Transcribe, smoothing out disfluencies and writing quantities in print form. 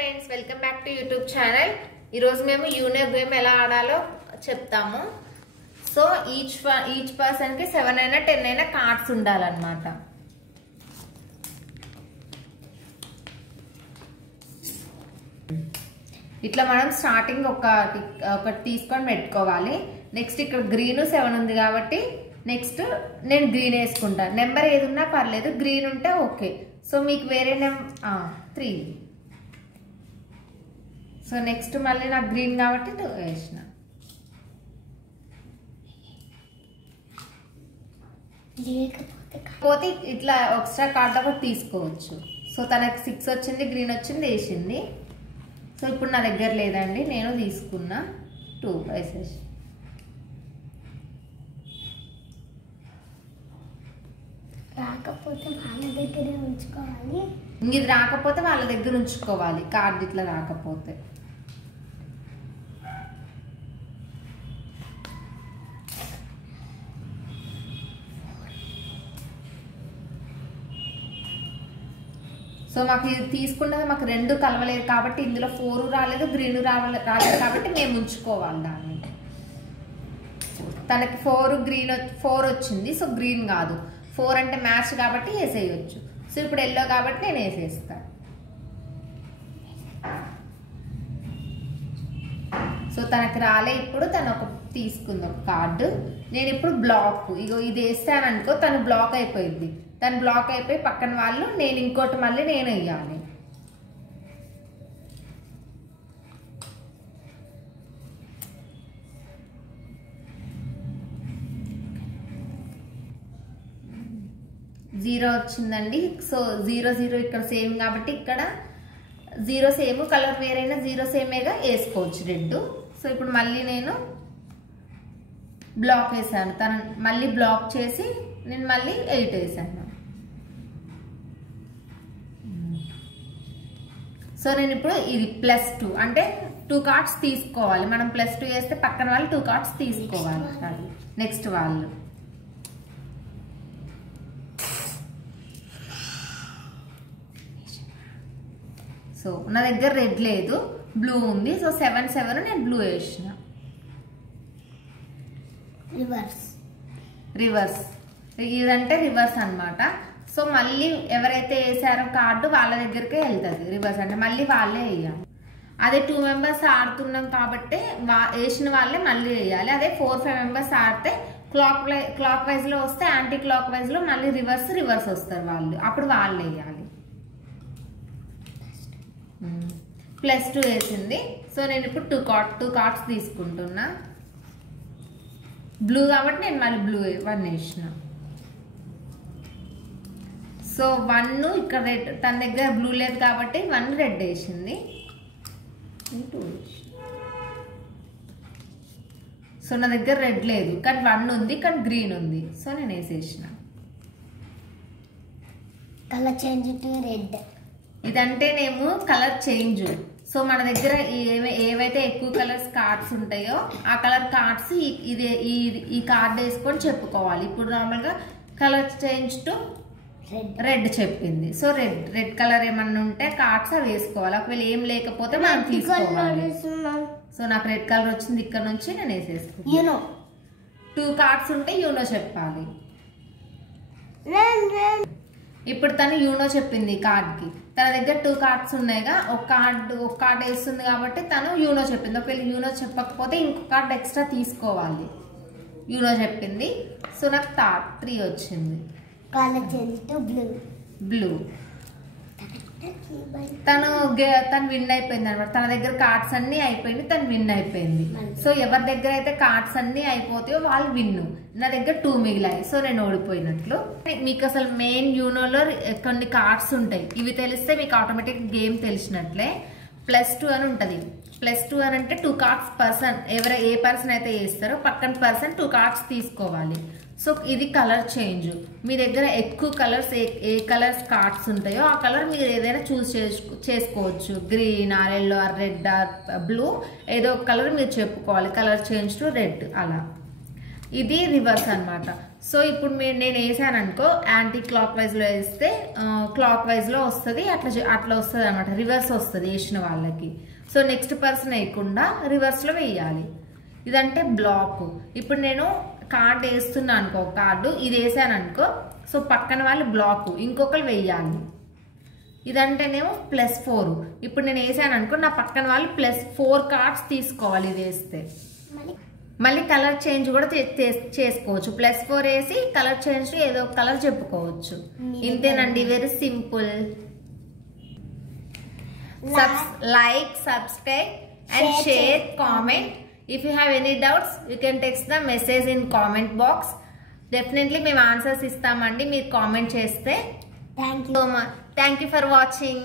Friends welcome back to YouTube channel. ఈరోజు మేము you know game ఎలా ఆడాలో చెప్తాము. సో ఈచ్ పర్సన్ కి 7 అయినా 10 అయినా కార్డ్స్ ఉండాలన్నమాట. ఇట్లా మనం స్టార్టింగ్ ఒకటి తీసుకొని పెట్టుకోవాలి. నెక్స్ట్ ఇక్కడ గ్రీన్ 7 ఉంది కాబట్టి నెక్స్ట్ నేను గ్రీన్ వేసుకుంటాను. నెంబర్ ఏది ఉన్నా పర్లేదు, గ్రీన్ ఉంటే ఓకే. సో మీకు వేరే 3. సో నెక్స్ట్ మళ్ళీ నాకు గ్రీన్ కాబట్టి 2 వేసిన. పోతే ఇట్లా ఎక్స్ట్రా కార్డ్ ఒకటి తీసుకోవచ్చు. సో తనకు 6 వచ్చింది, గ్రీన్ వచ్చింది, వేసింది. సో ఇప్పుడు నా దగ్గర లేదండి, నేను తీసుకున్నా 2 వేసేసి. రాకపోతే వాళ్ళ దగ్గరే ఉంచుకోవాలి. ఇది రాకపోతే వాళ్ళ దగ్గర ఉంచుకోవాలి కార్డు. ఇట్లా రాకపోతే సో మాకు ఇది తీసుకున్నది మాకు 2 కలవలేదు కాబట్టి ఇందులో 4 రాలేదు, గ్రీన్ రాలేదు కాబట్టి మేము ఉంచుకోవాలి దాన్ని. తనకి 4 వచ్చింది, సో గ్రీన్ కాదు. 4 అంటే మ్యాచ్ కాబట్టి వేసేయచ్చు. సో ఇప్పుడు ఎల్లో కాబట్టి నేను వేసేస్తాను. సో తనకి రాలే. ఇప్పుడు తను తీసుకుంది ఒక కార్డు. నేను ఇప్పుడు బ్లాక్ ఇది వేస్తాను అనుకో, తను బ్లాక్ అయిపోయింది. తను బ్లాక్ అయిపోయి పక్కన వాళ్ళు నేను ఇంకోటి మళ్ళీ నేను వేయాలి. జీరో వచ్చిందండి. సో 0 0 ఇక్కడ సేమ్ కాబట్టి ఇక్కడ 0 సేమ్, కలర్ వేరైనా 0 సేమేగా వేసుకోవచ్చు రెడ్. సో ఇప్పుడు మళ్ళీ నేను బ్లాక్ వేసాను. తను మళ్ళీ బ్లాక్ చేసి నేను మళ్ళీ 8 వేసాను. సో నేను ఇప్పుడు ఇది +2 అంటే 2 కార్డ్స్ తీసుకోవాలి. మనం +2 వేస్తే పక్కన వాళ్ళు 2 కార్డ్స్ తీసుకోవాలి. అది నెక్స్ట్ వాళ్ళు. సో నా దగ్గర రెడ్ లేదు, బ్లూ ఉంది. సో 7 7 నేను బ్లూ వేసిన. రివర్స్ ఇదంటే రివర్స్ అన్నమాట. సో మళ్ళీ ఎవరైతే వేసారో కార్డు వాళ్ళ దగ్గరికే వెళ్తుంది. రివర్స్ అంటే మళ్ళీ వాళ్ళే వేయాలి. అదే 2 మెంబర్స్ ఆడుతున్నాం కాబట్టి వేసిన వాళ్ళే మళ్ళీ వేయాలి. అదే 4 5 మెంబర్స్ ఆడితే క్లాక్ వైజ్ లో వస్తే యాంటీ క్లాక్ వైజ్ లో మళ్ళీ రివర్స్ వస్తారు వాళ్ళు, అప్పుడు వాళ్ళు వేయాలి. +2 వేసింది. సో నేను ఇప్పుడు 2 కార్డ్స్ తీసుకుంటున్నా. బ్లూ కాబట్టి నేను మళ్ళీ బ్లూ 1 వేసిన. సో 1 ఇక్కడ రెడ్, తన దగ్గర బ్లూ లేదు కాబట్టి 1 రెడ్ వేసింది. 2 సో నా దగ్గర రెడ్ లేదు కానీ 1 ఉంది, కానీ గ్రీన్ ఉంది. సో నేను వేసేసిన. Colour change to red. ఇదంటేనేమో కలర్ చేంజ్. సో మన దగ్గర ఏవైతే ఎక్కువ కలర్స్ కార్డ్స్ ఉంటాయో ఆ కలర్ కార్డ్స్ ఈ కార్డ్ వేసుకొని చెప్పుకోవాలి. ఇప్పుడు నార్మల్గా కలర్ చేంజ్ టు రెడ్ చెప్పింది. సో రెడ్ కలర్ ఏమన్నా ఉంటే కార్డ్స్ అవి వేసుకోవాలి. ఒకవేళ ఏం లేకపోతే మనం తీసుకోవాలి. సో నాకు రెడ్ కలర్ వచ్చింది, ఇక్కడ నుంచి నేను వేసేసుకున్నాను. 2 కార్డ్స్ ఉంటే యూనో చెప్పాలి. ఇప్పుడు తను యూనో చెప్పింది కార్డ్కి. తన దగ్గర 2 కార్డ్స్ ఉన్నాయిగా, ఒక కార్డ్ వేస్తుంది కాబట్టి తను యూనో చెప్పింది. ఒకవేళ యూనో చెప్పకపోతే ఇంకో కార్డ్ ఎక్స్ట్రా తీసుకోవాలి. యూనో చెప్పింది. సో నాకు 3 వచ్చింది. బ్లూ. తను విన్ అయిపోయింది అనమాట. తన దగ్గర కార్డ్స్ అన్ని అయిపోయింది, తను విన్ అయిపోయింది. సో ఎవరి దగ్గర అయితే కార్డ్స్ అన్ని అయిపోతాయో వాళ్ళు విన్ను. నా దగ్గర 2 మిగిలాయి. సో నేను ఓడిపోయినట్లు. మీకు అసలు మెయిన్ యూనోలో కొన్ని కార్డ్స్ ఉంటాయి. ఇవి తెలిస్తే మీకు ఆటోమేటిక్ గేమ్ తెలిసినట్లే. +2 అని ఉంటుంది. +2 అని అంటే 2 కార్డ్స్ పర్సన్, ఏ పర్సన్ అయితే వేస్తారో పక్కన పర్సన్ 2 కార్డ్స్ తీసుకోవాలి. సో ఇది కలర్ చేంజ్. మీ దగ్గర ఎక్కువ కలర్స్ ఏ కలర్స్ కార్డ్స్ ఉంటాయో ఆ కలర్ మీరు ఏదైనా చూస్ చేసుకోవచ్చు. Green or yellow or red or blue, ఏదో ఒక కలర్ మీరు చెప్పుకోవాలి. కలర్ చేంజ్ టు రెడ్ అలా. ఇది రివర్స్ అన్నమాట. సో ఇప్పుడు నేను వేసాను అనుకో, యాంటీ క్లాక్ వైజ్ లో వేస్తే క్లాక్ వైజ్ లో వస్తుంది, అట్లా వస్తుంది అనమాట, రివర్స్ వస్తుంది వేసిన వాళ్ళకి. సో నెక్స్ట్ పర్సన్ వేయకుండా రివర్స్ లో వేయాలి. ఇదంటే బ్లాక్. ఇప్పుడు నేను కార్డు వేస్తున్నా అనుకో, కార్డు ఇది వేసాను అనుకో, సో పక్కన వాళ్ళు బ్లాక్, ఇంకొకరు వెయ్యాలి. ఇదంటేనేమో +4. ఇప్పుడు నేను వేసాను అనుకో, నా పక్కన వాళ్ళు +4 కార్డ్స్ తీసుకోవాలి ఇది వేస్తే. మళ్ళీ కలర్ చేంజ్ కూడా చేసుకోవచ్చు. +4 వేసి కలర్ చేంజ్ ఏదో కలర్ చెప్పుకోవచ్చు. ఇంతేనండి, very simple. Like, subscribe and share, comment. If you have any doubts, you can text the message in comment box. Definitely మేము ఆన్సర్స్ ఇస్తామండి మీరు కామెంట్ చేస్తే. Thank you. Thank you for watching.